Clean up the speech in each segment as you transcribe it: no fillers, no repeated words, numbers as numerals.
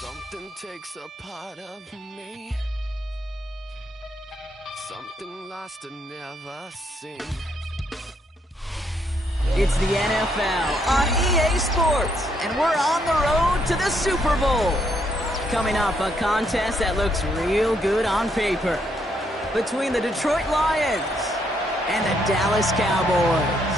Something takes a part of me. Something lost and never seen. It's the NFL on EA Sports, and we're on the road to the Super Bowl. Coming up, a contest that looks real good on paper between the Detroit Lions and the Dallas Cowboys.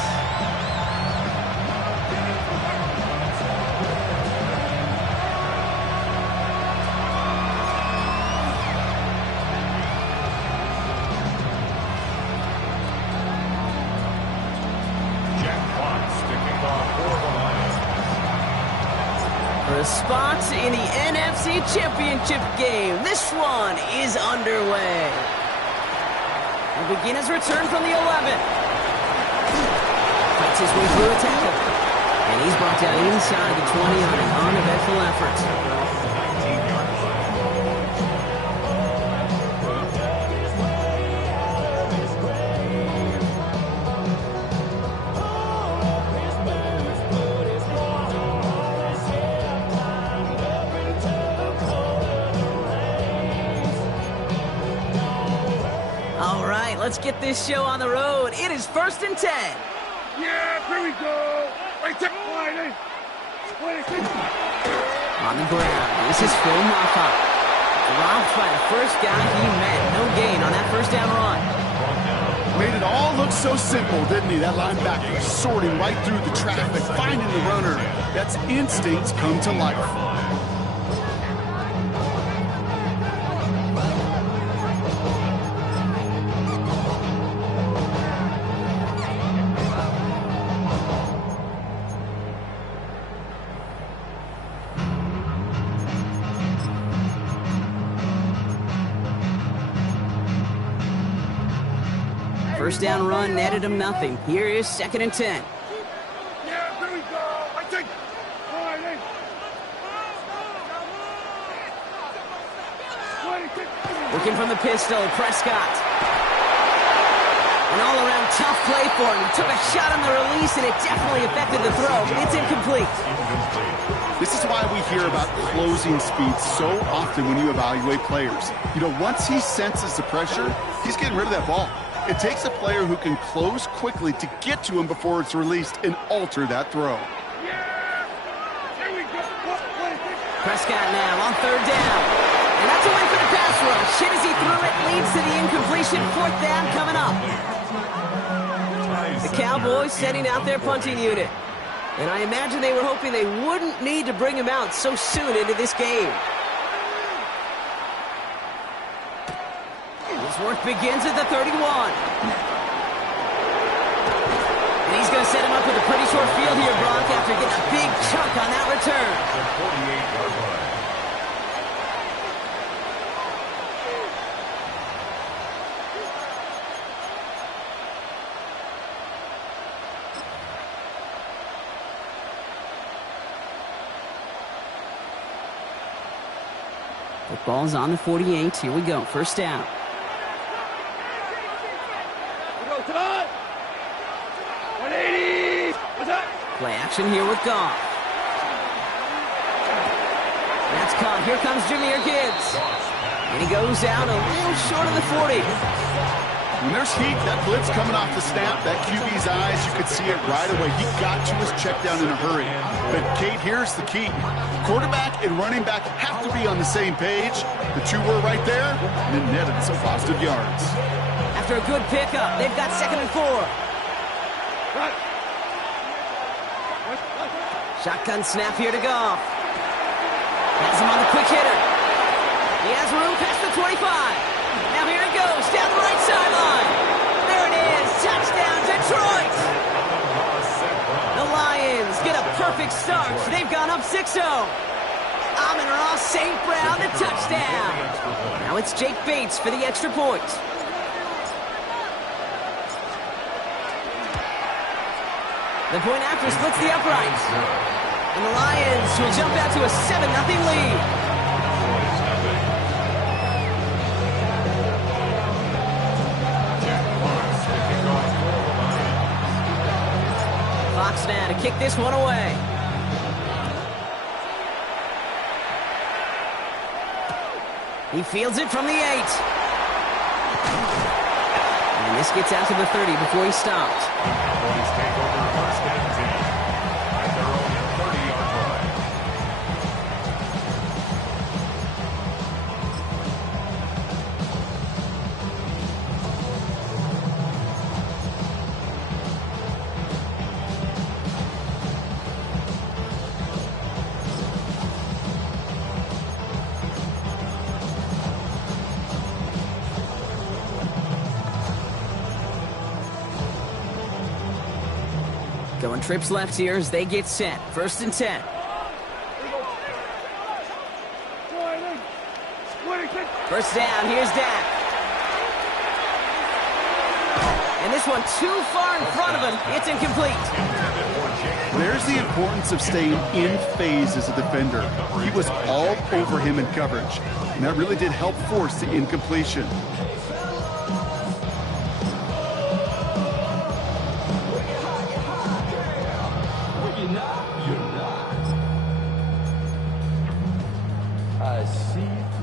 For a spot in the NFC Championship game, this one is underway. The beginner's return from the 11. Fights his way through a tackle. And he's brought down inside the 20 on an uneventful effort. Let's get this show on the road. It is 1st and 10. Yeah, here we go. Right there, on the ground, this is Phil Moffa. Dropped by the first guy he met. No gain on that first down run. Made it all look so simple, didn't he? That linebacker sorting right through the traffic, finding the runner. That's instincts come to life. First down run netted him nothing. Here is 2nd and 10. Yeah, here we go. I think. Working from the pistol, Prescott. An all-around tough play for him. He took a shot on the release, and it definitely affected the throw, but it's incomplete. This is why we hear about closing speed so often when you evaluate players. You know, once he senses the pressure, he's getting rid of that ball. It takes a player who can close quickly to get to him before it's released and alter that throw. Prescott now on 3rd down. And that's a win for the pass rush. Hit as he threw it, leads to the incompletion. 4th down coming up. The Cowboys sending out their punting unit. And I imagine they were hoping they wouldn't need to bring him out so soon into this game. His work begins at the 31. And he's going to set him up with a pretty short field here, Brock, after getting a big chunk on that return. The ball's on the 48. Here we go. First down. Play action here with Goff. That's caught. Here comes Jahmyr Gibbs. And he goes out a little short of the 40. When there's heat, that blitz coming off the snap, that QB's eyes, you could see it right away. He got to his check down in a hurry. But, Kate, here's the key. Quarterback and running back have to be on the same page. The two were right there, and it netted some positive yards. After a good pickup, they've got 2nd and 4. Shotgun snap here to Goff. Has him on the quick hitter. He has room past the 25. Now here it goes, down the right sideline. There it is, touchdown Detroit. The Lions get a perfect start. They've gone up 6-0. Amon-Ra St. Brown, the touchdown. Now it's Jake Bates for the extra point. The point after splits the uprights. And the Lions will jump out to a 7-0 lead. Fox now to kick this one away. He fields it from the 8. And this gets out to the 30 before he stopped. Boys take over first and 10 at their own 30-yard line. Going trips left here as they get set. First and 10. First down, here's Dak. And this one too far in front of him. It's incomplete. There's the importance of staying in phase as a defender. He was all over him in coverage, and that really did help force the incompletion.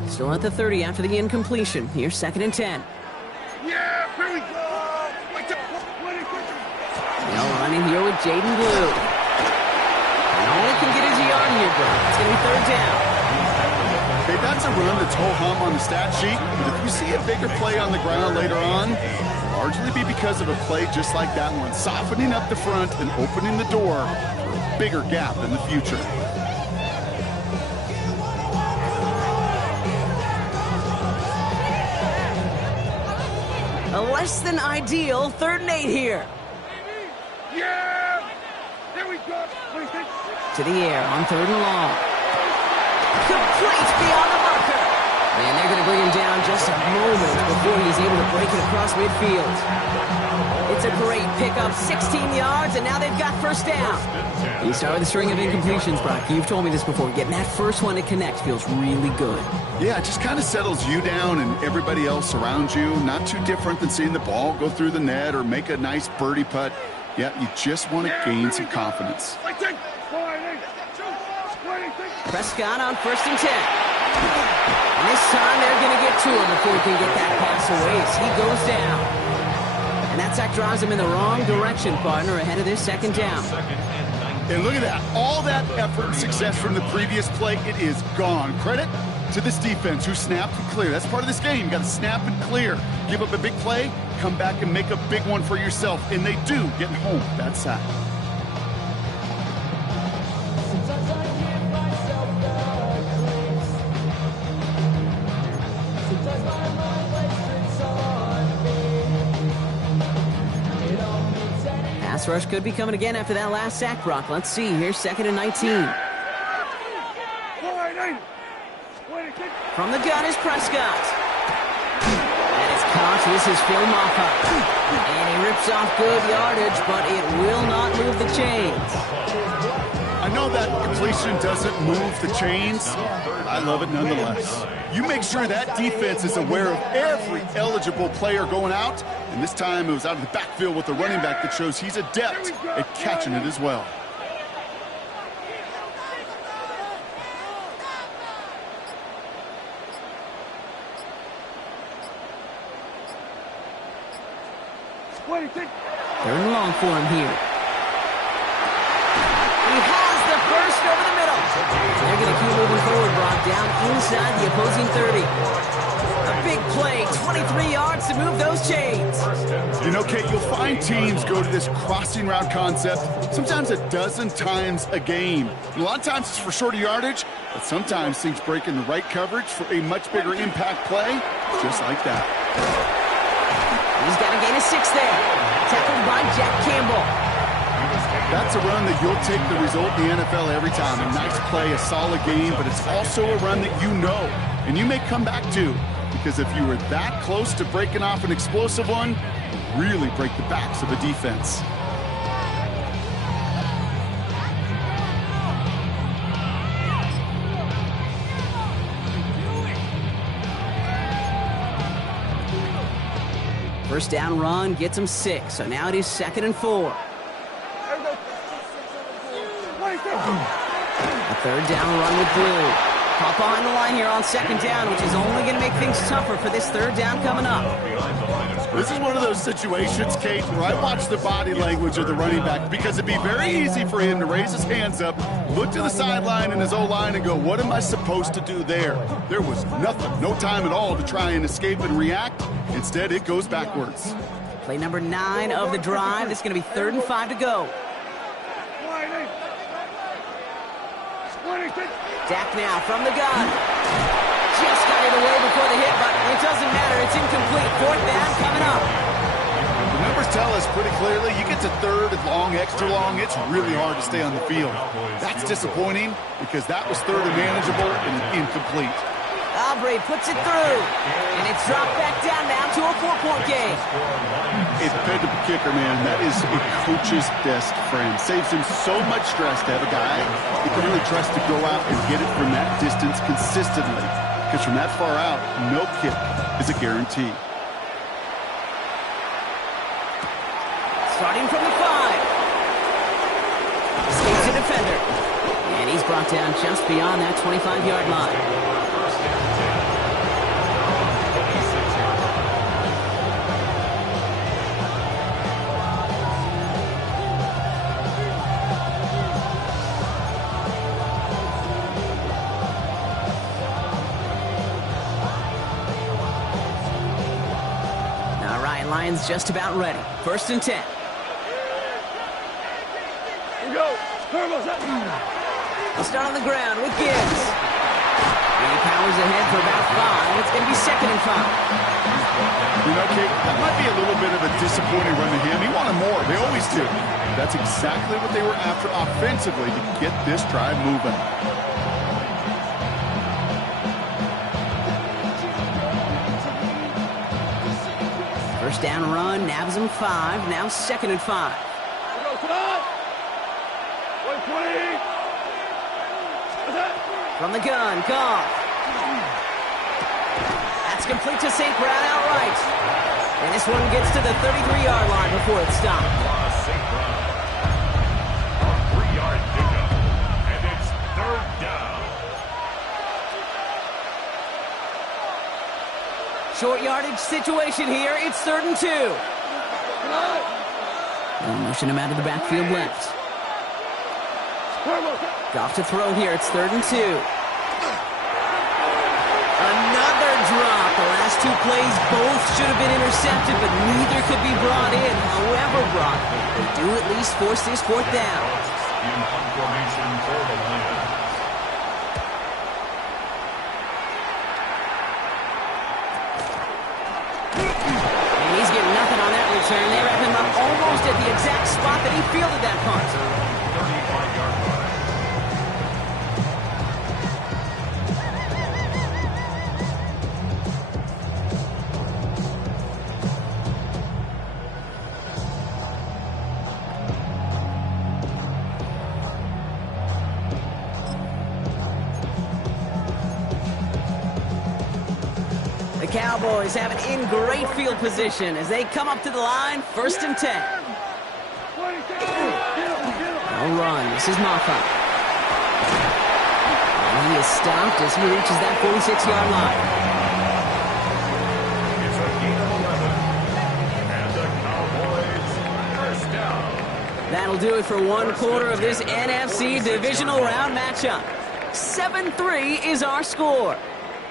Still at the 30 after the incompletion. Here's second and 10. Yeah, here we go. Now running here with Jaden Blue. And only can get his yard here, bro. It's going to be third down. Hey, that's a run that's ho-hum on the stat sheet, but if you see a bigger play on the ground later on, it'll largely be because of a play just like that one, softening up the front and opening the door for a bigger gap in the future. A less than ideal third and 8 here. Yeah, here we go. To the air on third and long. Complete beyond the marker. And they're going to bring him down just a moment before he's able to break it across midfield. It's a great pickup, 16 yards, and now they've got first down. You start with a string of incompletions, Brock. You've told me this before. Getting that first one to connect feels really good. Yeah, it just kind of settles you down and everybody else around you. Not too different than seeing the ball go through the net or make a nice birdie putt. Yeah, you just want to gain some confidence. Prescott on first and 10. And this time they're going to get to him before he can get that pass away as he goes down. And that sack drives him in the wrong direction, partner, ahead of this second down. And look at that. All that effort and success from the previous play, it is gone. Credit to this defense who snapped and clear. That's part of this game. You got to snap and clear. Give up a big play, come back and make a big one for yourself. And they do get home with that sack. Pass rush could be coming again after that last sack, Brock. Let's see. Here's second and 19. From the gun is Prescott. And it's caught. This is Phil Moffa. And he rips off good yardage, but it will not move the chains. I know that completion doesn't move the chains. I love it nonetheless. You make sure that defense is aware of every eligible player going out. And this time it was out of the backfield with the running back that shows he's adept at catching it as well. Third and long for him here. He has the burst over the middle. They're going to keep moving forward, Brock, down inside the opposing 30. A big play, 23 yards to move those chains. You know, Kate, you'll find teams go to this crossing route concept sometimes a dozen times a game. And a lot of times it's for shorter yardage, but sometimes things break in the right coverage for a much bigger impact play, just like that. He's got to gain a 6 there. Tackled by Jack Campbell. That's a run that you'll take the result in the NFL every time. A nice play, a solid game, but it's also a run that you know and you may come back to, because if you were that close to breaking off an explosive one, you really break the backs of a defense. First down run gets him 6, so now it is second and 4. A third down run with Blue. Caught behind the line here on second down, which is only going to make things tougher for this third down coming up. This is one of those situations, Kate, where I watch the body language of the running back because it'd be very easy for him to raise his hands up, look to the sideline in his O-line and go, what am I supposed to do there? There was nothing, no time at all to try and escape and react. Instead, it goes backwards. Play number 9 of the drive. This is going to be 3rd and 5 to go. Dak now from the gun. Just got it away before the hit, but it doesn't matter. It's incomplete. 4th down coming up. The numbers tell us pretty clearly, you get to 3rd and long, extra long, it's really hard to stay on the field. That's disappointing because that was 3rd and manageable and incomplete. Aubrey puts it through, and it's dropped back down now to a 4-point game. A dependable kicker, man, that is a coach's best friend. Saves him so much stress to have a guy he can really trust to go out and get it from that distance consistently. Because from that far out, no kick is a guarantee. Starting from the 5. Escapes the defender. And he's brought down just beyond that 25-yard line. Lions just about ready. 1st and 10. Here we go. They'll start on the ground with Gibbs. He powers ahead for about 5. It's going to be 2nd and 5. You know, Kate, that might be a little bit of a disappointing run to him. He wanted more. They always do. That's exactly what they were after offensively to get this drive moving. First down run, nabs him 5. Now 2nd and 5. Come on. 120. From the gun, Goff. That's complete to St. Brown outright. And this one gets to the 33-yard line before it's stopped. St. Brown. A 3-yard pickup. And it's 3rd down. Short yardage situation here. It's 3rd and 2. They'll motion him out of the backfield left. Goff to throw here. It's 3rd and 2. Another drop. The last 2 plays both should have been intercepted, but neither could be brought in. However brought, they do at least force this 4th down. In formation for the Lions. They wrap him up almost at the exact spot that he fielded that punt. 35-yard line. The Cowboys have it in great field position as they come up to the line, 1st and 10. No run. This is Moffa. And he is stopped as he reaches that 46-yard line. It's a gain of 11. And the Cowboys 1st down. That'll do it for one quarter of this NFC divisional round matchup. 7-3 is our score.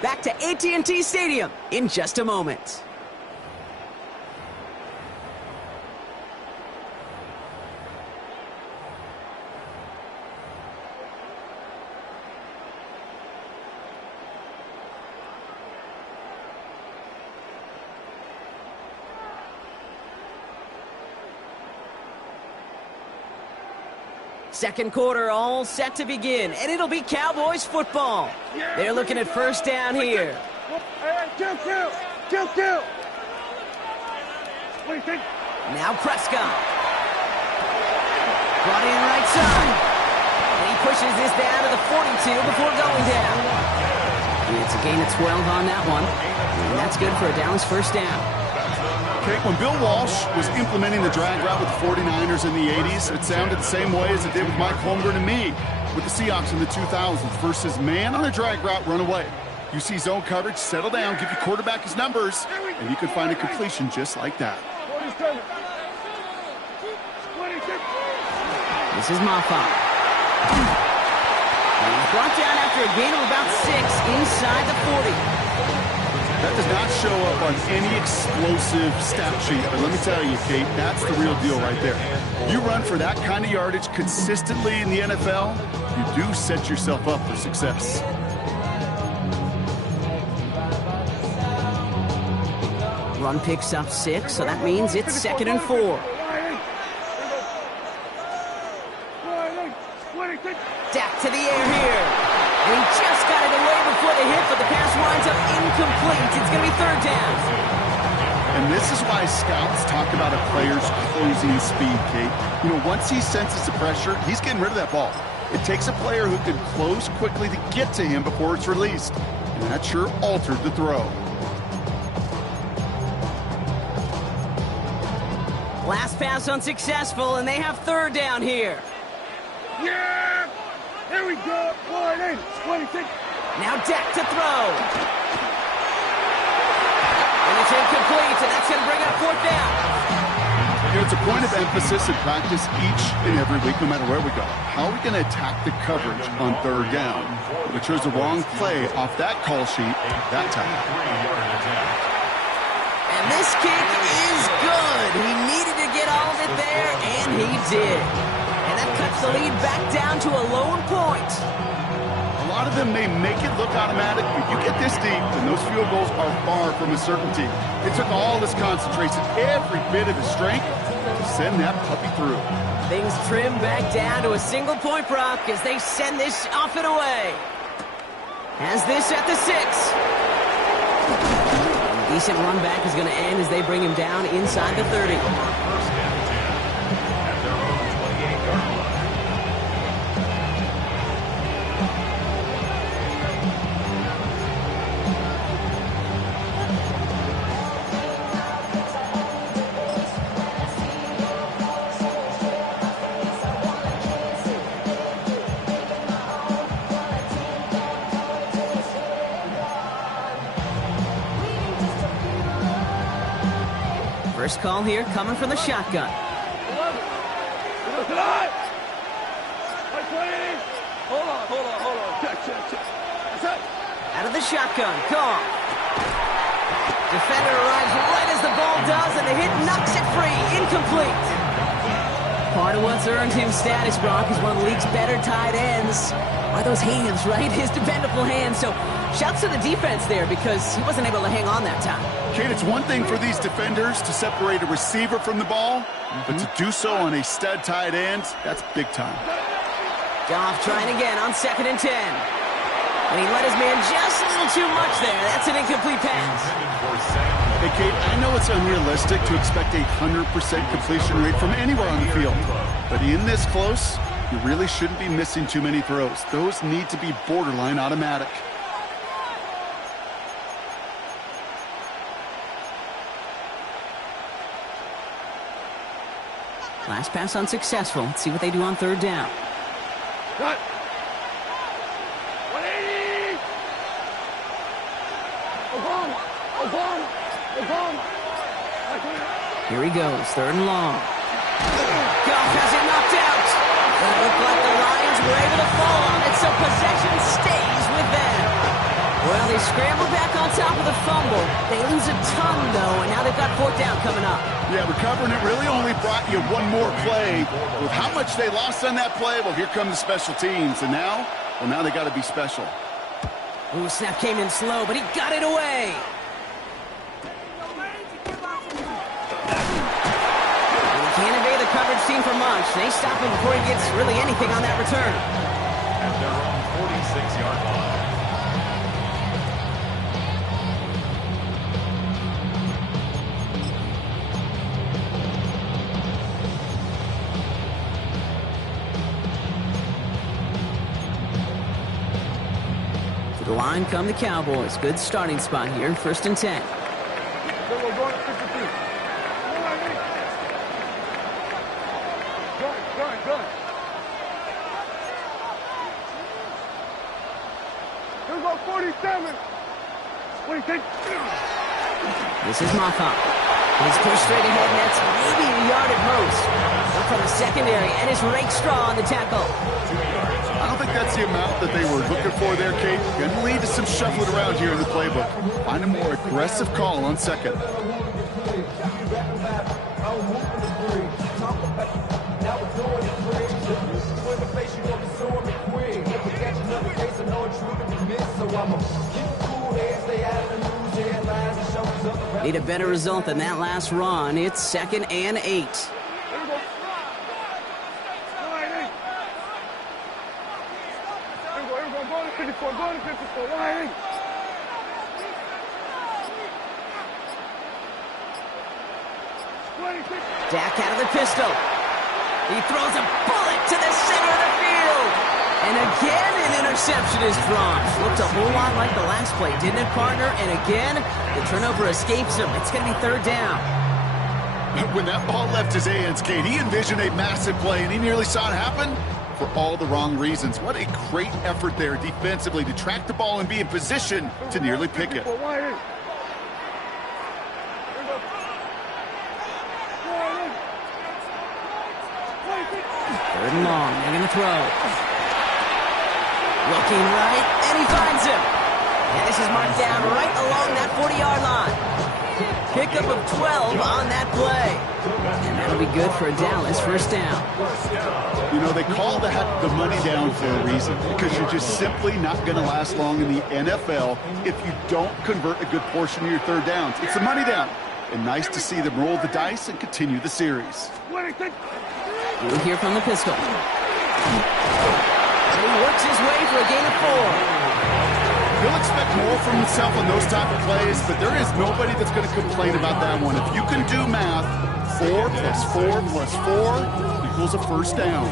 Back to AT&T Stadium in just a moment. Second quarter all set to begin, and it'll be Cowboys football. They're looking at 1st down here. Kill. What do you think? Now Prescott. Brought in right side. And he pushes this down to the 42 before going down. It's a gain of 12 on that one. And that's good for a Dallas 1st down. Okay, when Bill Walsh was implementing the drag route with the 49ers in the 80s, it sounded the same way as it did with Mike Holmgren and me. with the Seahawks in the 2000s versus man on a drag route run away. You see zone coverage, settle down, give your quarterback his numbers, and you can find a completion just like that. This is Maffa. He's brought down after a gain of about 6 inside the 40. That does not show up on any explosive stat sheet, but let me tell you, Kate, that's the real deal right there. You run for that kind of yardage consistently in the NFL, you do set yourself up for success. Run picks up 6, so that means it's 2nd and 4. Dak to the air here. And he just got it away before the hit, but the pass winds up incomplete. It's going to be 3rd down. And this is why scouts talk about a player's closing speed, Kate. You know, once he senses the pressure, he's getting rid of that ball. It takes a player who can close quickly to get to him before it's released. And that sure altered the throw. Last pass unsuccessful, and they have 3rd down here. Yeah! Here we go! 26. Now Dak to throw. And it's incomplete, and that's going to bring up 4th down. You know, it's a point of emphasis in practice each and every week, no matter where we go. How are we going to attack the coverage on 3rd down? We chose the wrong play off that call sheet that time. And this kick is good. He needed to get all of it there, and he did. And that cuts the lead back down to a lone point. A lot of them may make it look automatic, but you get this deep, and those field goals are far from a certainty. It took all his concentration, every bit of his strength, to send that puppy through. Things trim back down to a single-point Brock as they send this off and away. Has this at the 6. Decent run back is going to end as they bring him down inside the 30. First call here coming from the shotgun. Hold on. Check. That's it. Out of the shotgun, call. Defender arrives right as the ball does, and the hit knocks it free. Incomplete. Part of what's earned him status, Brock, is one of the league's better tight ends. Are those hands, right? His dependable hands. So shouts to the defense there because he wasn't able to hang on that time. Kate, it's one thing for these defenders to separate a receiver from the ball, but to do so on a stud tight end, that's big time. Goff trying again on 2nd and 10. And he let his man just a little too much there. That's an incomplete pass. Hey, Kate, I know it's unrealistic to expect a 100% completion rate from anywhere on the field, but in this close, you really shouldn't be missing too many throws. Those need to be borderline automatic. Last pass unsuccessful. Let's see what they do on 3rd down. Cut. 180. Obama. Here he goes, 3rd and long. Goff has it knocked out. It looked like the Lions were able to fall on it, so possession stays with them. Well, they scramble back on top of the fumble. They lose a ton, though, and now they've got 4th down coming up. Yeah, recovering it really only brought you one more play. With how much they lost on that play, well, here come the special teams. And now they got to be special. Ooh, snap came in slow, but he got it away. And he can't evade the coverage team for much. They stop him before he gets really anything on that return. At their own 46-yard line. The line come the Cowboys. Good starting spot here, 1st and 10. We're going to 52. Good. Here we go, 47. 26. This is Moffa. He's pushed straight ahead, and that's maybe a yard at most. Up from the secondary, and it's Rake Straw on the tackle. I don't think that's the amount that they were looking for there, Kate. Going to lead to some shuffling around here in the playbook. Find a more aggressive call on second. Need a better result than that last run. It's 2nd and 8. Here we go. Go to 54. Go to 54. Wide. Dak out of the pistol. He throws a bullet to the center of the field. And again, an interception is drawn. Looked a whole lot like the last play, didn't it, partner? And again, the turnover escapes him. It's going to be 3rd down. When that ball left his hands, Kate, he envisioned a massive play, and he nearly saw it happen for all the wrong reasons. What a great effort there defensively to track the ball and be in position to nearly pick it. 3rd and long. They're going to throw. Looking right, and he finds him. And this is marked down right along that 40-yard line. Pickup of 12 on that play. And that'll be good for a Dallas 1st down. You know, they call that the money down for a reason, because you're just simply not going to last long in the NFL if you don't convert a good portion of your 3rd downs. It's a money down. And nice to see them roll the dice and continue the series. We'll hear from the pistol. And he works his way for a gain of 4. He'll expect more from himself on those type of plays, but there is nobody that's going to complain about that one. If you can do math, 4 plus 4 plus 4 equals a 1st down.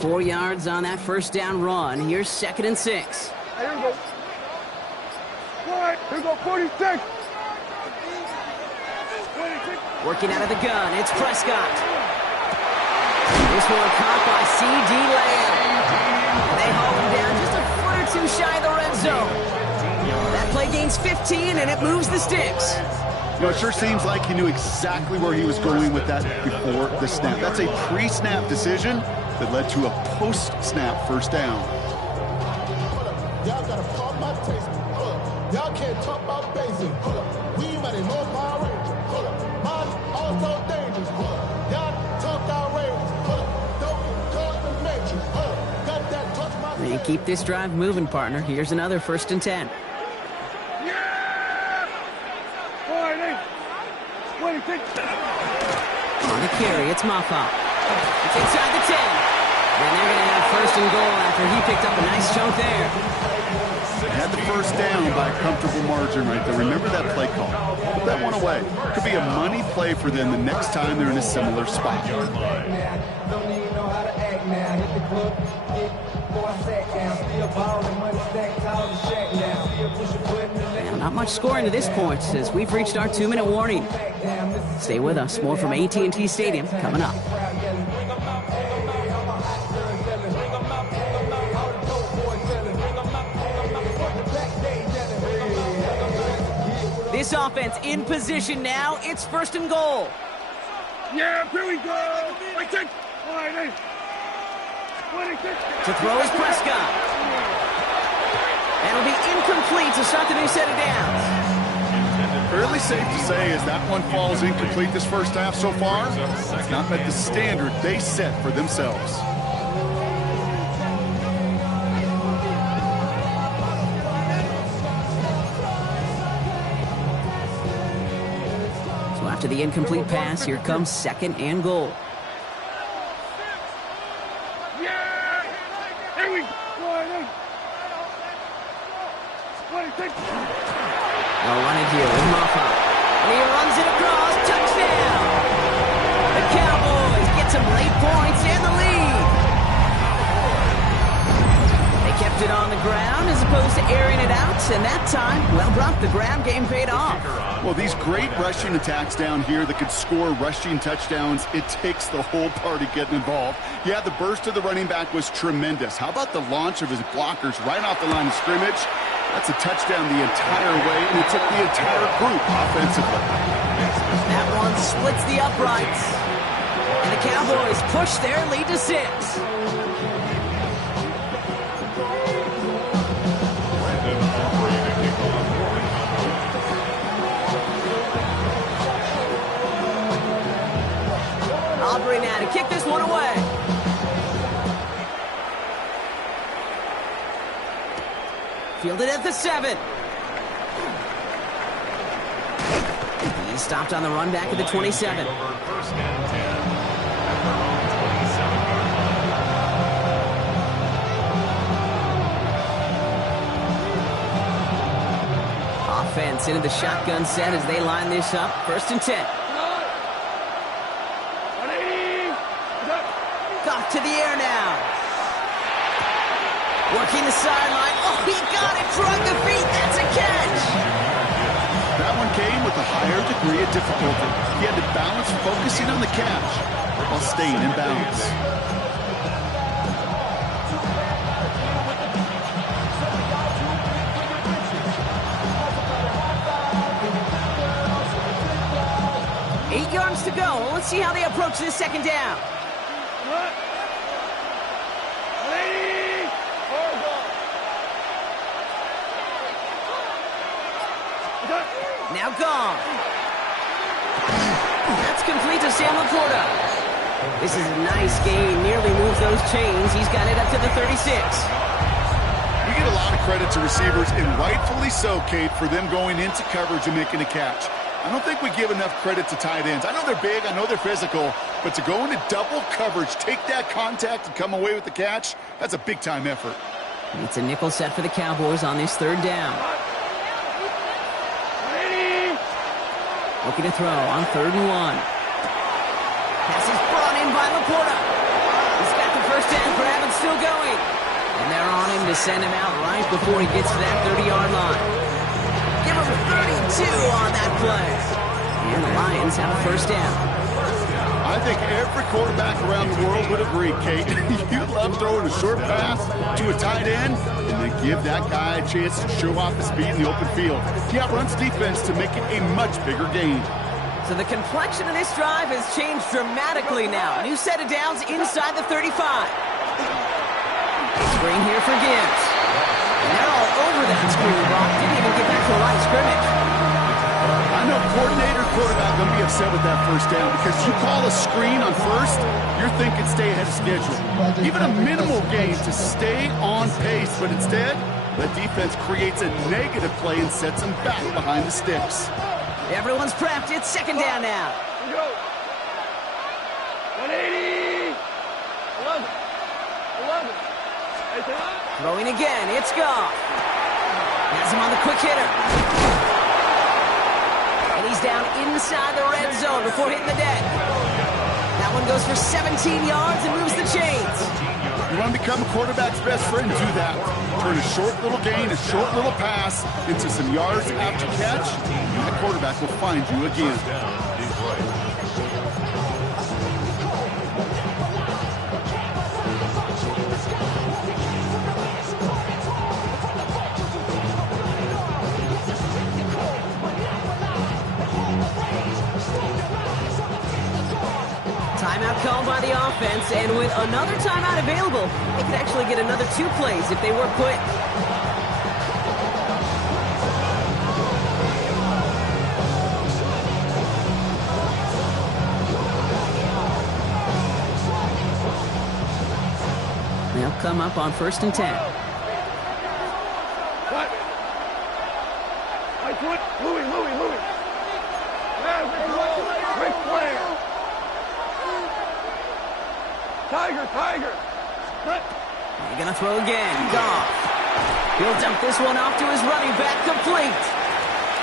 4 yards on that 1st down run. Here's 2nd and 6. Here we go. Here we go, 46. Working out of the gun, it's Prescott. This one caught by C.D. Lamb. They haul him down just a foot or 2 shy of the red zone. That play gains 15, and it moves the sticks. You know, it sure seems like he knew exactly where he was going with that before the snap. That's a pre-snap decision that led to a post-snap 1st down. Y'all gotta pump my taste. Y'all can't talk about basic. We might in North Power Ranger. Mine also dangerous. Y'all talk outrageous. Don't call the matrix. Got that touch my They keep this drive moving, partner. Here's another 1st and 10. On the carry, it's Moffa. It's inside the 10. And they're going to have 1st and goal after he picked up a nice chunk there. They had the 1st down by a comfortable margin right there. Remember that play call. Put that one away. Could be a money play for them the next time they're in a similar spot. Now, not much scoring to this point as we've reached our 2-minute warning. Stay with us. More from AT&T Stadium coming up. This offense in position now. It's 1st and goal. Yeah, here we go. To throw is Prescott. That'll be incomplete to start the new set of downs. Fairly safe to say as that one falls incomplete this 1st half so far, it's not met the standard they set for themselves. So after the incomplete pass, here comes 2nd and goal. They'll run it here with Moffa. And he runs it across. Touchdown! on the ground as opposed to airing it out. And that time, well, Brock, the ground game paid off. Well, these great rushing attacks down here that could score rushing touchdowns, it takes the whole party getting involved. Yeah, the burst of the running back was tremendous. How about the launch of his blockers right off the line of scrimmage? That's a touchdown the entire way, and it took the entire group offensively. That one splits the uprights. And the Cowboys push their lead to 6. Aubrey now to kick this one away. Fielded at the 7. He's stopped on the run back at the 27. First and 10 at their own 27-yard line. Offense into the shotgun set as they line this up. First and 10. Off to the air now. Working the sideline. Oh, he got it. Drug the feet. That's a catch. That one came with a higher degree of difficulty. He had to balance focusing on the catch while staying in bounds. Eight yards to go. Let's see how they approach this second down. Now gone. That's complete to Sam Laporta. This is a nice gain. Nearly moves those chains. He's got it up to the 36. We get a lot of credit to receivers, and rightfully so, Kate, for them going into coverage and making a catch. I don't think we give enough credit to tight ends. I know they're big, I know they're physical, but to go into double coverage, take that contact, and come away with the catch, that's a big-time effort. It's a nickel set for the Cowboys on this third down. Looking to throw on 3rd and 1. Pass is brought in by Laporta. He's got the first down grab and still going. And they're on him to send him out right before he gets to that 30-yard line. Give him 32 on that play. And the Lions have a first down. I think every quarterback around the world would agree, Kate. You love throwing a short pass to a tight end and then give that guy a chance to show off his speed in the open field. He outruns defense to make it a much bigger gain. So the complexion of this drive has changed dramatically now. New set of downs inside the 35. Screen here for Gibbs. And they're all over that screen, Brock. Didn't even get back to the line of scrimmage. I know coordinator, quarterback going to be upset with that first down because you call a screen on first, you're thinking stay ahead of schedule. Even a minimal gain to stay on pace, but instead, the defense creates a negative play and sets them back behind the sticks. Everyone's prepped. It's second down now. 180. 11. Throwing again. It's Goff. Has him on the quick hitter. And he's down inside the red zone before hitting the deck. That one goes for 17 yards and moves the chains. You want to become a quarterback's best friend? Do that. Turn a short little gain, a short little pass into some yards after catch, and that quarterback will find you again. Timeout called by the offense, and with another timeout available, they could actually get another 2 plays if they were quick. They'll come up on 1st and 10. What? Louis. Ric Flair. Tiger. They're going to throw again. Goff. He'll dump this one off to his running back, complete.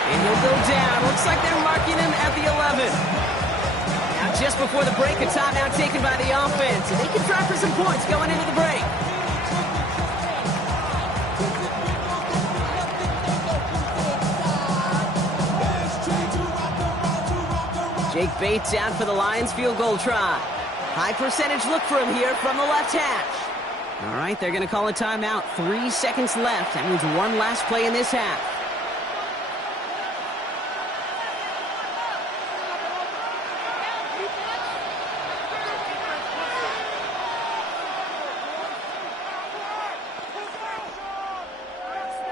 And he'll go down. Looks like they're marking him at the 11. Now, just before the break, a timeout taken by the offense. And they can try for some points going into the break. Jake Bates out for the Lions field goal try. High percentage look for him here from the left hash. All right, they're going to call a timeout. 3 seconds left. That means one last play in this half.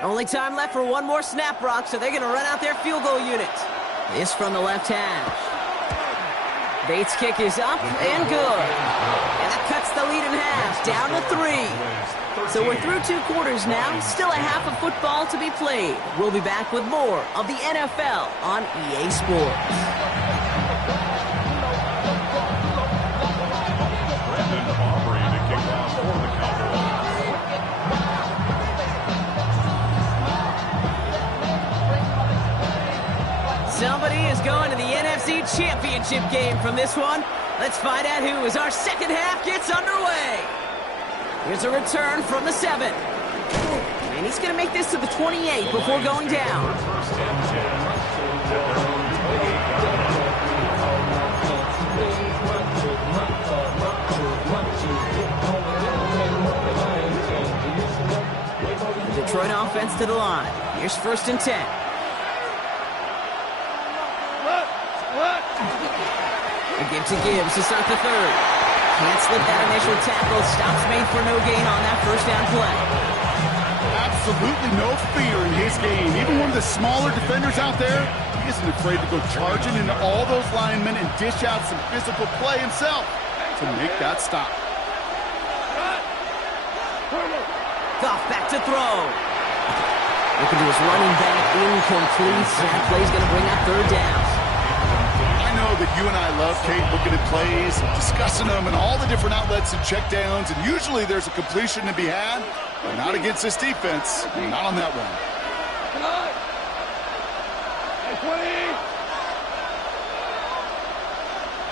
Only time left for one more snap, Brock, so they're going to run out their field goal unit. This from the left hash. Bates' kick is up and good. And that cuts the lead in half, down to 3. So we're through 2 quarters now, still a half of football to be played. We'll be back with more of the NFL on EA Sports. Somebody is going to the NFC Championship game from this one. Let's find out who as our second half gets underway. Here's a return from the 7. And he's going to make this to the 28 before going down. The Detroit offense to the line. Here's 1st and 10. A give to Gibbs to start the 3rd. Can't slip that initial tackle. Stops made for no gain on that 1st down play. Absolutely no fear in his game. Even one of the smaller defenders out there, he isn't afraid to go charging into all those linemen and dish out some physical play himself to make that stop. Goff back to throw. Looking to his running back, incomplete. That play's going to bring up 3rd down. I know that you and I love, Kate, looking at plays, discussing them and all the different outlets and checkdowns, and usually there's a completion to be had, but not against this defense, not on that one.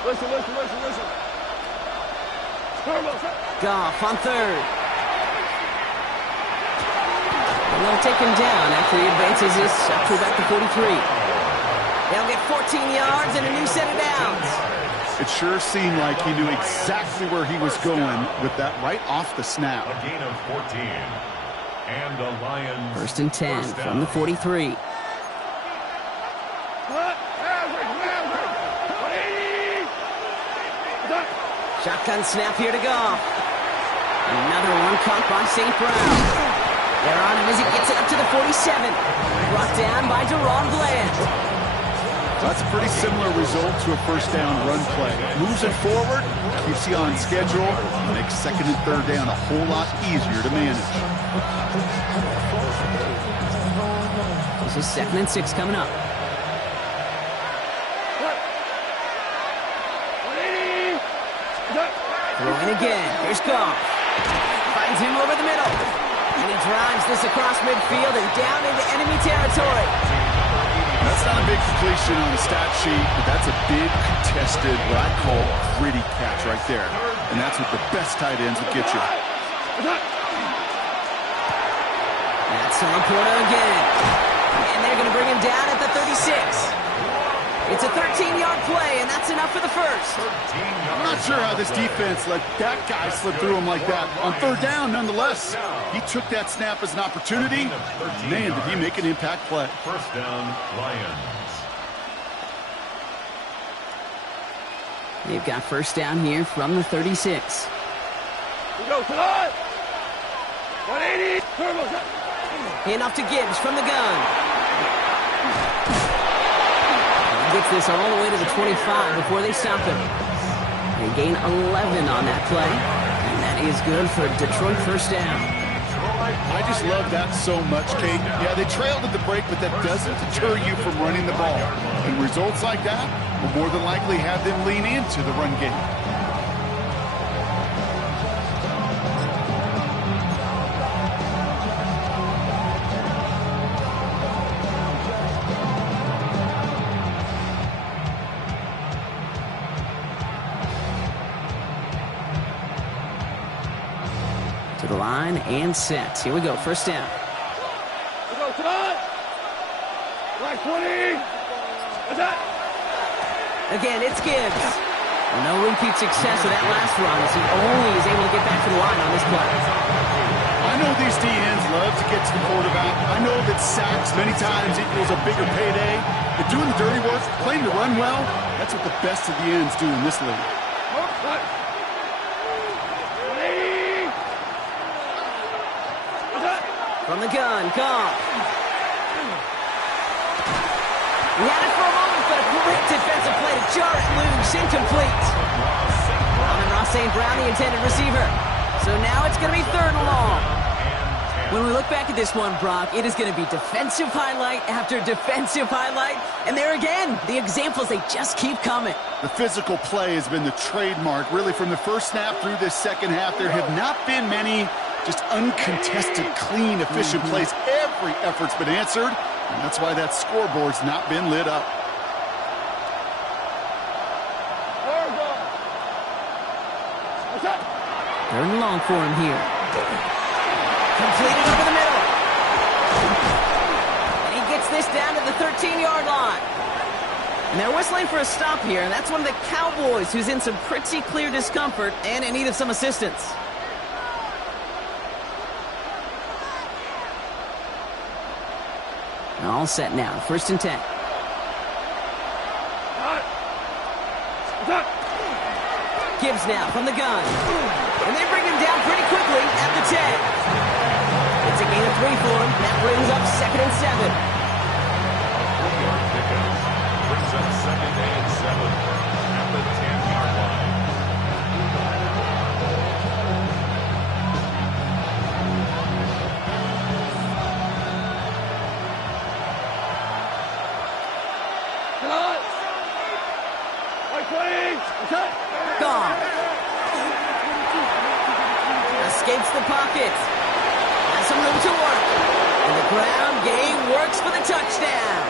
Listen. Goff on 3rd. And they'll take him down after he advances this up to about the 43. They'll get 14 yards and a new set of downs. It sure seemed like he knew exactly where he was going with that right off the snap. A gain of 14. And the Lions. 1st and 10 from the 43. Shotgun snap here to Goff. Another one caught by St. Brown. They're on him as he gets it up to the 47. Brought down by Deron Bland. That's a pretty similar result to a 1st down run play. Moves it forward, keeps you on schedule, makes 2nd and 3rd down a whole lot easier to manage. This is 2nd and 6 coming up. Throwing again. Here's Goff. Finds him over the middle. And he drives this across midfield and down into enemy territory. That's not a big completion on the stat sheet, but that's a big contested, what I call gritty catch right there. And that's what the best tight ends will get you. That's Laporta again. And they're going to bring him down at the 36. It's a 13-yard play, and that's enough for the 1st. I'm not sure how this defense let that guy slip through him like that. On 3rd down, nonetheless, he took that snap as an opportunity. Man, did he make an impact play. 1st down, Lions. They've got 1st down here from the 36. We go to the 180. Handoff to Gibbs from the gun. Gets this all the way to the 25 before they stop him. They gain 11 on that play, and that is good for Detroit 1st down. I just love that so much, Kate. Yeah, they trailed at the break, but that doesn't deter you from running the ball. And results like that will more than likely have them lean into the run game. To the line and set. Here we go. 1st down. We go to the right 20. That's that. Again, it's Gibbs. Well, no repeat success with that last run as he only is able to get back to the line on this play. I know these DNs love to get to the quarterback. I know that sacks many times equals a bigger payday. But doing the dirty work, playing to run well, that's what the best of the ends do in this league. From the gun, Goff. He had it for a moment, but a great defensive play to jar it loose, incomplete. Ross St. Brown, the intended receiver. So now it's going to be 3rd and long. When we look back at this one, Brock, it is going to be defensive highlight after defensive highlight. And there again, the examples, they just keep coming. The physical play has been the trademark, really, from the first snap through this second half. There have not been many just uncontested, clean, efficient plays. Every effort's been answered, and that's why that scoreboard's not been lit up. Third and long for him here. Completed over the middle. And he gets this down to the 13-yard line. And they're whistling for a stop here, and that's one of the Cowboys who's in some pretty clear discomfort and in need of some assistance. All set now, 1st and 10. Gibbs now from the gun. And they bring him down pretty quickly at the 10. It's a gain of 3 for him. That brings up 2nd and 7. 3-yard pickup brings up 2nd and 7 at the 10-yard line. Gone. Escapes the pocket. Has some room to work. And the ground game works for the touchdown.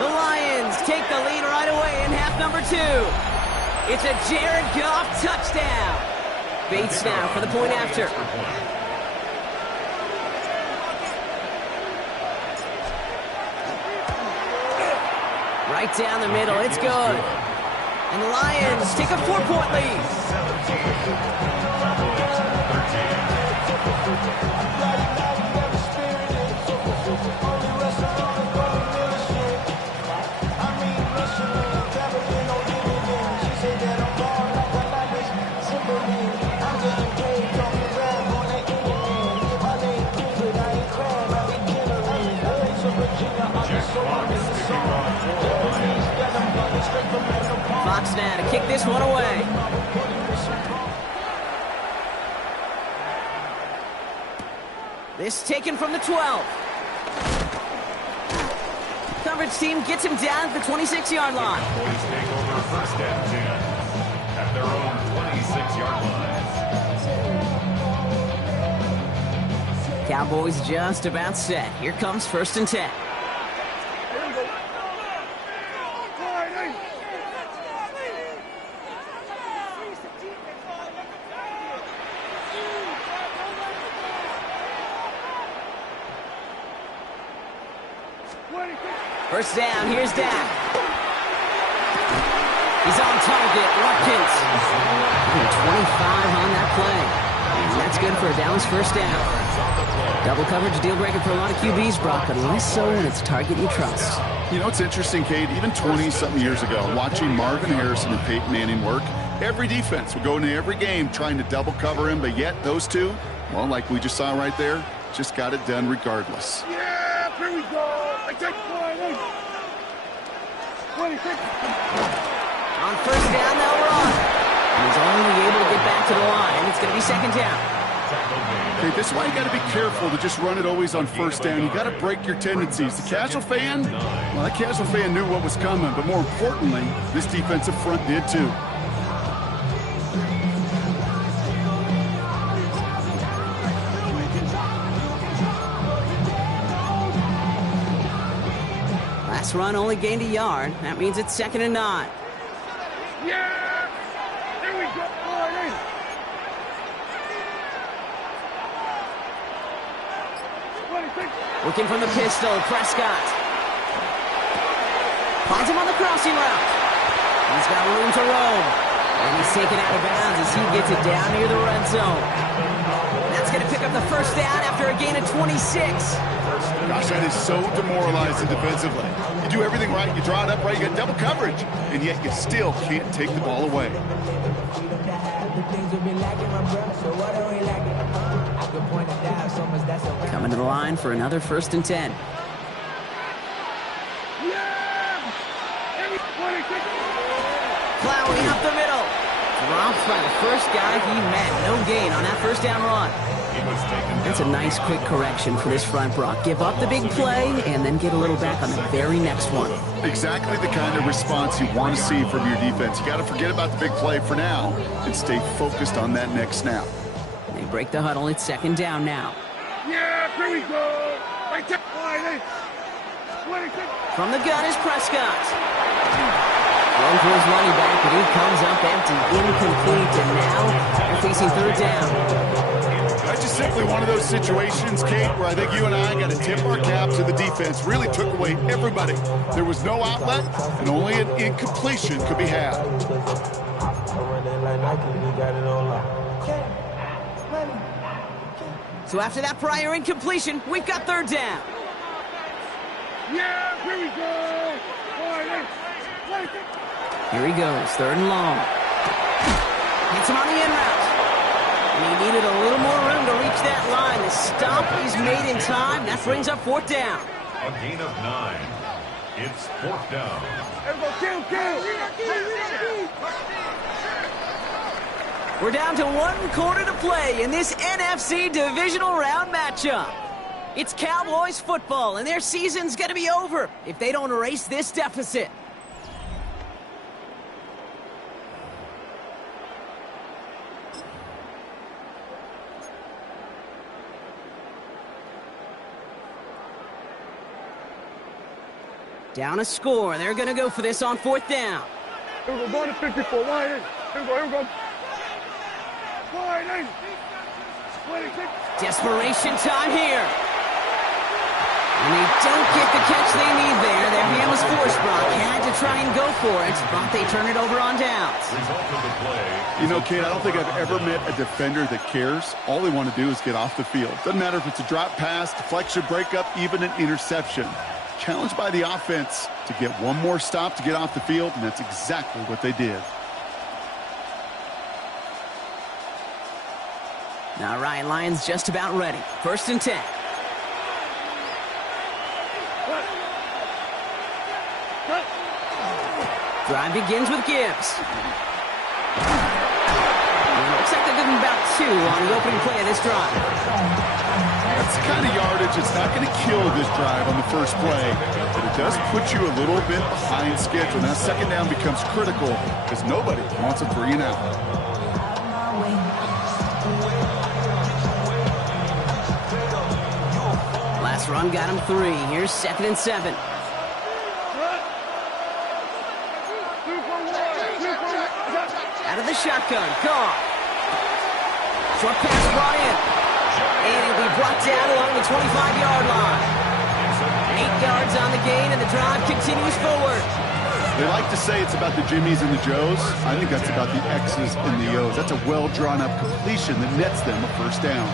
The Lions take the lead right away in half number 2. It's a Jared Goff touchdown. Bates now for the point after. Right down the middle. It's good. And the Lions take a 4-point lead. Fox now to kick this one away. This taken from the 12. Coverage team gets him down at the 26-yard line. Cowboys take over 1st and 10 at their own 26-yard line. Cowboys just about set. Here comes 1st and 10. First down, here's Dak. He's on target, Watkins. 25 on that play. And that's good for a Dallas 1st down. Double coverage, deal breaker for a lot of QBs, Brock, but less so when it's target you trust. You know, it's interesting, Cade, even 20-something years ago, watching Marvin Harrison and Peyton Manning work, every defense would go into every game trying to double cover him, but yet those two, well, like we just saw right there, just got it done regardless. Yeah, here we go. I take one. 26. On 1st down, they'll run. He's only able to get back to the line. It's going to be 2nd down. Okay, this is why you got to be careful to just run it always on 1st down. You got to break your tendencies. The casual fan, well, that casual fan knew what was coming, but more importantly, this defensive front did too. Last run only gained a yard. That means it's 2nd and 9. Yeah! There we go. Looking from the pistol, Prescott. Finds him on the crossing route. He's got room to roam. And he's taken out of bounds as he gets it down near the red zone. That's going to pick up the first down after a gain of 26. Gosh, that is so demoralizing defensively. You do everything right, you draw it up right, you get double coverage, and yet you still can't take the ball away. Coming to the line for another 1st and 10. Plowing up the middle. Drops by the first guy he met. No gain on that first down run. That's a nice quick correction for this front, Brock. Give up the big play and then get a little back on the very next one. Exactly the kind of response you want to see from your defense. You got to forget about the big play for now and stay focused on that next snap. They break the huddle. It's 2nd down now. Yeah, here we go. Right there. From the gun is Prescott. Going for his running back, but he comes up empty, incomplete, and now they're facing 3rd down. That's just simply one of those situations, Kate, where I think you and I got to tip our cap to the defense. Really took away everybody. There was no outlet, and only an incompletion could be had. So after that prior incompletion, we've got 3rd down. Yeah, here we go. Here he goes, 3rd and long. Hits him on the in route. And he needed a little more room to reach that line. The stop is made in time. That brings up 4th down. A gain of 9. It's 4th down. We're down to 1 quarter to play in this NFC divisional round matchup. It's Cowboys football, and their season's going to be over if they don't erase this deficit. Down a score. They're going to go for this on 4th down. Here we go, going to 54. Here we go. Desperation time here. And they don't get the catch they need there. Their hand was forced, Brock. Had to try and go for it, but they turn it over on downs. Result of the play. You know, Kate, I don't think I've ever met a defender that cares. All they want to do is get off the field. Doesn't matter if it's a drop pass, deflection, breakup, even an interception. Challenged by the offense to get one more stop to get off the field, and that's exactly what they did. All right, Lions just about ready. 1st and 10. Drive begins with Gibbs. And it looks like they're giving about 2 on the opening play of this drive. That's the kind of yardage that's not going to kill this drive on the first play, but it does put you a little bit behind schedule. Now 2nd down becomes critical because nobody wants a 3 and out. Last run got him 3. Here's 2nd and 7. Out of the shotgun, Goff. Short pass brought in. And it'll be brought down along the 25-yard line. 8 yards on the gain, and the drive continues forward. They like to say it's about the Jimmies and the Joes. I think that's about the X's and the O's. That's a well-drawn-up completion that nets them a 1st down.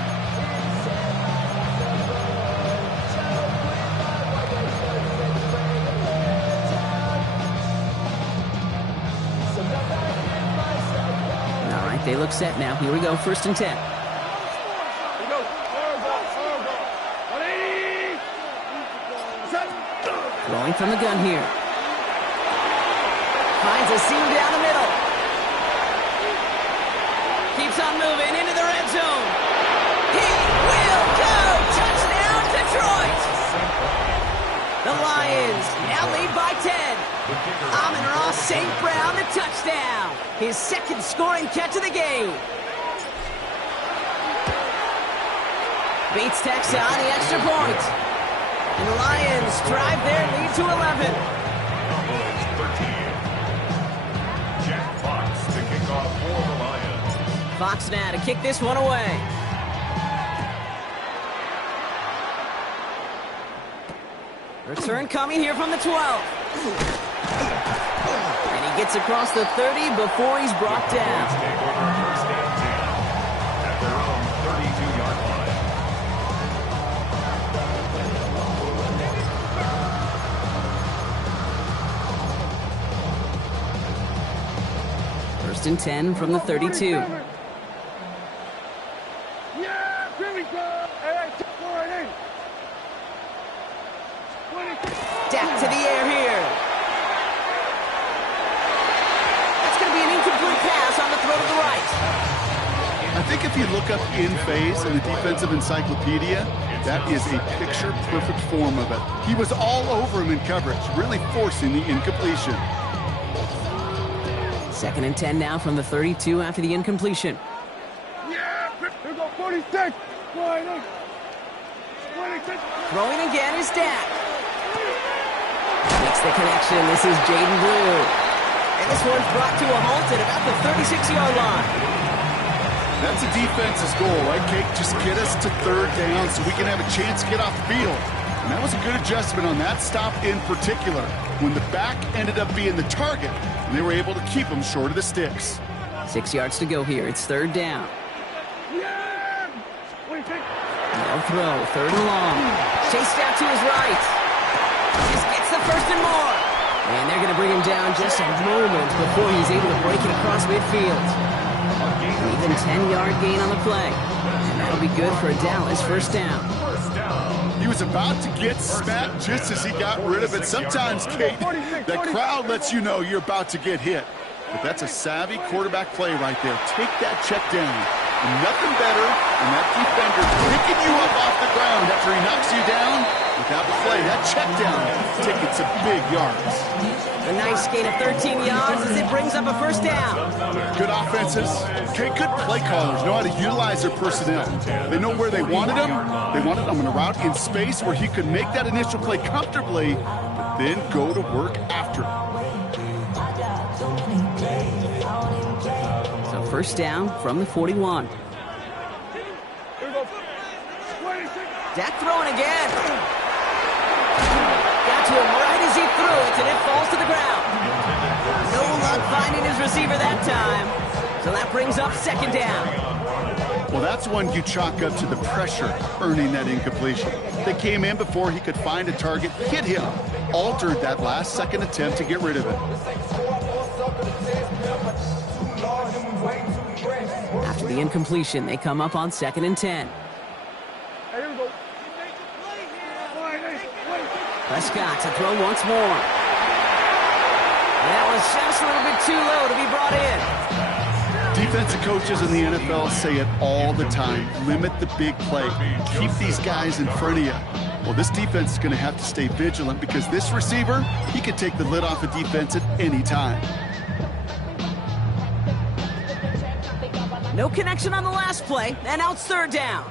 All right, they look set now. Here we go, 1st and 10. Throwing from the gun here. Finds a seam down the middle. Keeps on moving into the red zone. He will go! Touchdown, Detroit! The Lions now lead by 10. Amon-Ra St. Brown, the touchdown. His 2nd scoring catch of the game. Bates tacks on the extra point. And the Lions drive their lead to 11. Cowboys 13. Jack Fox to kick off for the Lions. Fox now to kick this one away. Return coming here from the 12. And he gets across the 30 before he's brought down. Take over first and 10 at their own 32-yard line. First and 10 from the 32. Yeah, here we go. Hey, 4-8. Dak to the air here. That's going to be an incomplete pass on the throw to the right. I think if you look up in phase in the defensive encyclopedia, that is a picture-perfect form of it. He was all over him in coverage, really forcing the incompletion. Second and 10 now from the 32 after the incompletion. Yeah, here go 46. 4-8. 26. Throwing again is Dak. Makes the connection. This is Jaden Blue. And this one's brought to a halt at about the 36-yard line. That's a defense's goal, right, Kate? Just get us to third down so we can have a chance to get off the field. And that was a good adjustment on that stop in particular, when the back ended up being the target, and they were able to keep him short of the sticks. 6 yards to go here. It's third down. Yeah. 26. No throw. Third and long. Chased out to his right. Just gets the first and more. And they're going to bring him down just a moment before he's able to break it across midfield. Even 10-yard gain on the play. And that'll be good for a Dallas first down. He was about to get smacked just as he got rid of it. Sometimes, Kate, that crowd lets you know you're about to get hit. But that's a savvy quarterback play right there. Take that check down. And nothing better than that defender picking you up off the ground after he knocks you down. Without the play, that check down taking some big yards. A nice gain of 13 yards as it brings up a first down. Good offenses. Okay, good play callers know how to utilize their personnel. They know where they wanted him. They wanted him in a route in space where he could make that initial play comfortably, but then go to work after. So first down from the 41. Here we go. 26. Dak throwing again. Got to him right as he threw it, and it falls to the ground. No luck finding his receiver that time. So that brings up second down. Well, that's one you chalk up to the pressure earning that incompletion. They came in before he could find a target, hit him, altered that last second attempt to get rid of it. After the incompletion, they come up on second and 10. Hey, here we go. 4-8. Prescott to throw once more. That was just a little bit too low to be brought in. Defensive coaches in the NFL say it all the time. Limit the big play. Keep these guys in front of you. Well, this defense is going to have to stay vigilant because this receiver, he can take the lid off a defense at any time. No connection on the last play, and now it's third down.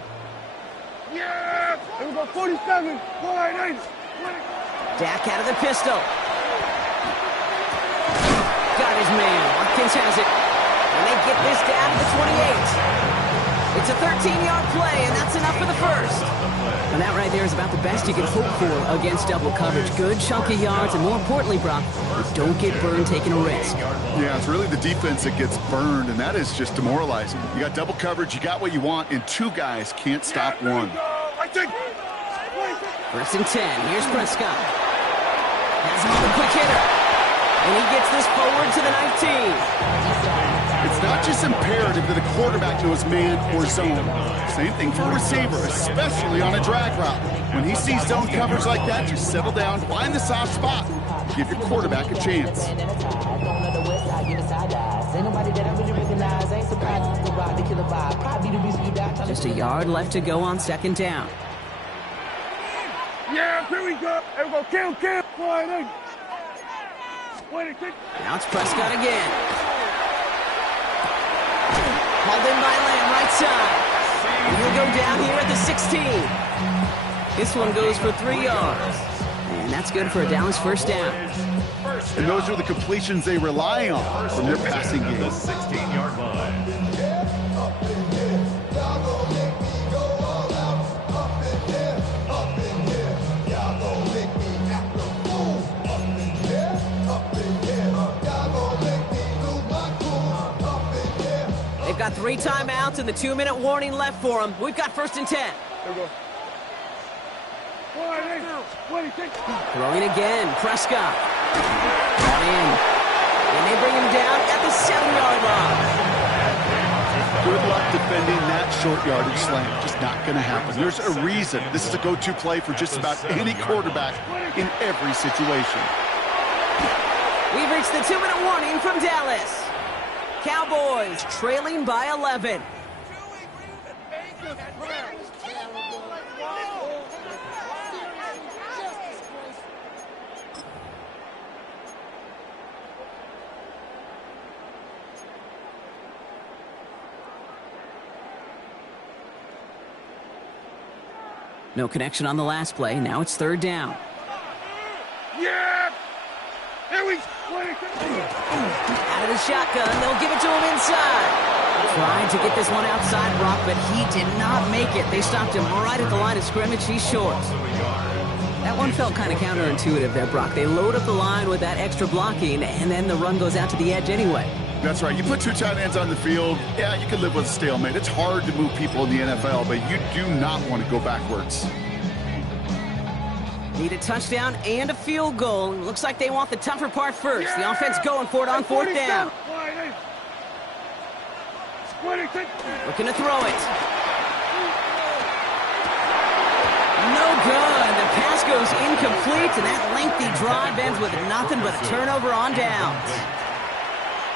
Yeah. Here we go. 47. 4-8. Dak out of the pistol. Got his man. Watkins has it. And they get this down to the 28. It's a 13-yard play, and that's enough for the first. And that right there is about the best you can hope for against double coverage. Good chunky yards, and more importantly, Brock, don't get burned taking a risk. Yeah, it's really the defense that gets burned, and that is just demoralizing. You got double coverage, you got what you want, and two guys can't stop one. First and 10. Here's Prescott. Has him on the quick hitter. And he gets this forward to the 19. It's not just imperative that a quarterback knows man or zone. Same thing for a receiver, especially on a drag route. When he sees zone coverage like that, just settle down, find the soft spot, give your quarterback a chance. Just a yard left to go on second down. Yeah, here we go. Here we go. Kill. 4-8. 26. Now it's Prescott again. Hauled in by Lamb, right side. And he'll go down here at the 16. This one goes for 3 yards. And that's good for a Dallas first down. And those are the completions they rely on from their passing game. The 16-yard line. They've got 3 timeouts and the 2-minute warning left for them. We've got 1st and 10. There we go. 26. Throwing again, Prescott. Brought in. And they bring him down at the 7-yard line. Good luck defending that short yardage slant. Just not going to happen. There's a reason. This is a go-to play for just about any quarterback in every situation. We've reached the 2-minute warning from Dallas. Cowboys trailing by 11. No connection on the last play. Now it's 3rd down. Yeah! Here we go. Out of the shotgun, they'll give it to him inside. Trying to get this one outside, Brock, but he did not make it. They stopped him right at the line of scrimmage. He's short. That one felt kind of counterintuitive there, Brock. They load up the line with that extra blocking, and then the run goes out to the edge anyway. That's right. You put 2 tight ends on the field, yeah, you can live with a stalemate. It's hard to move people in the NFL, but you do not want to go backwards. Need a touchdown and a field goal. Looks like they want the tougher part first. The offense going for it on 4th down. Looking to throw it. No good. The pass goes incomplete, and that lengthy drive ends with nothing but a turnover on downs.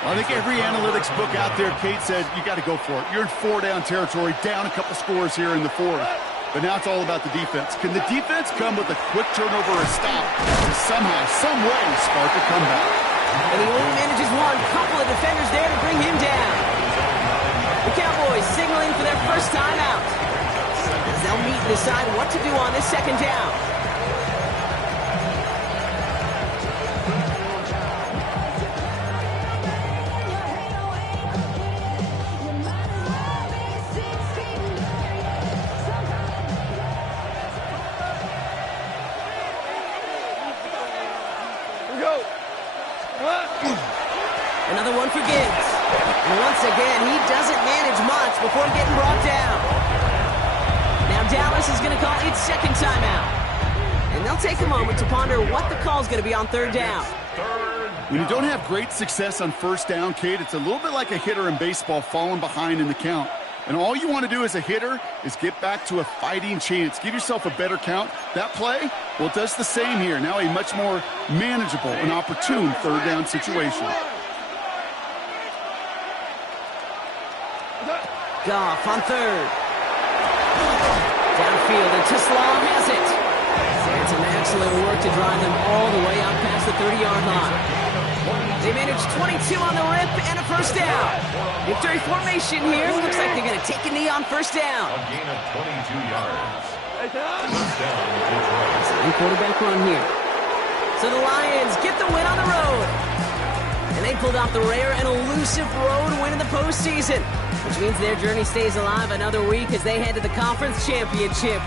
Well, I think every analytics book out there, Kate said, you got to go for it. You're in 4-down territory, down a couple scores here in the 4th. But now it's all about the defense. Can the defense come with a quick turnover or a stop to somehow, some way, spark a comeback? And he only manages one. Couple of defenders there to bring him down. The Cowboys signaling for their first time out. As they'll meet and decide what to do on this 2nd down. Another one for Gibbs. And once again, he doesn't manage much before getting brought down. Now Dallas is going to call its 2nd timeout. And they'll take a moment to ponder what the call is going to be on 3rd down. When you don't have great success on 1st down, Kate, it's a little bit like a hitter in baseball falling behind in the count. And all you want to do as a hitter is get back to a fighting chance. Give yourself a better count. That play, well, it does the same here. Now a much more manageable and opportune 3rd down situation. Goff on 3rd. Downfield, and Tislam has it. It's an excellent work to drive them all the way out past the 30-yard line. They managed 22 on the rip and a 1st down. Victory formation here. Looks like they're going to take a knee on 1st down. A gain of 22 yards. 1st down, Detroit. Same quarterback run here. So the Lions get the win on the road. And they pulled off the rare and elusive road win in the postseason, which means their journey stays alive another week as they head to the conference championship.